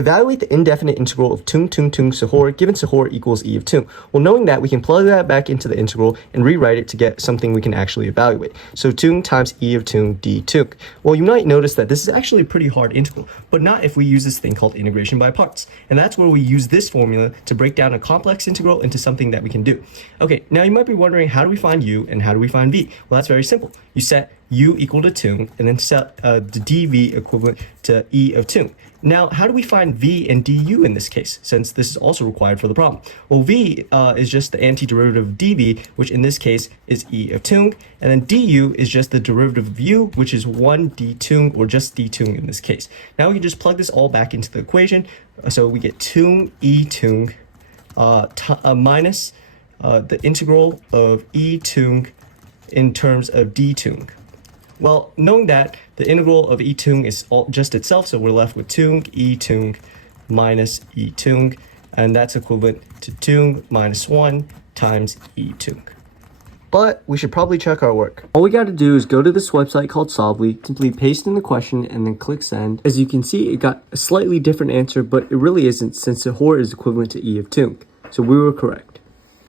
Evaluate the indefinite integral of tung Sahor given Sahor equals e of tung. Well, knowing that, we can plug that back into the integral and rewrite it to get something we can actually evaluate. So tung times e of tung d tung. Well, you might notice that this is actually a pretty hard integral, but not if we use this thing called integration by parts. And that's where we use this formula to break down a complex integral into something that we can do. Okay, now you might be wondering, how do we find u and how do we find v? Well, that's very simple. You set u equal to tung and then set the dv equivalent to e of tung. Now, how do we find v and du in this case, since this is also required for the problem? Well, v is just the antiderivative of dv, which in this case is e of tung, and then du is just the derivative of u, which is 1 d tung, or just d tung in this case. Now we can just plug this all back into the equation, so we get tung e tung minus the integral of e tung in terms of d tung. Well, knowing that, the integral of e tung is just itself, so we're left with tung e tung minus e tung, and that's equivalent to tung minus 1 times e tung. But we should probably check our work. All we got to do is go to this website called Solvely, simply paste in the question, and then click send. As you can see, it got a slightly different answer, but it really isn't, since Sahor is equivalent to e of tung. So we were correct.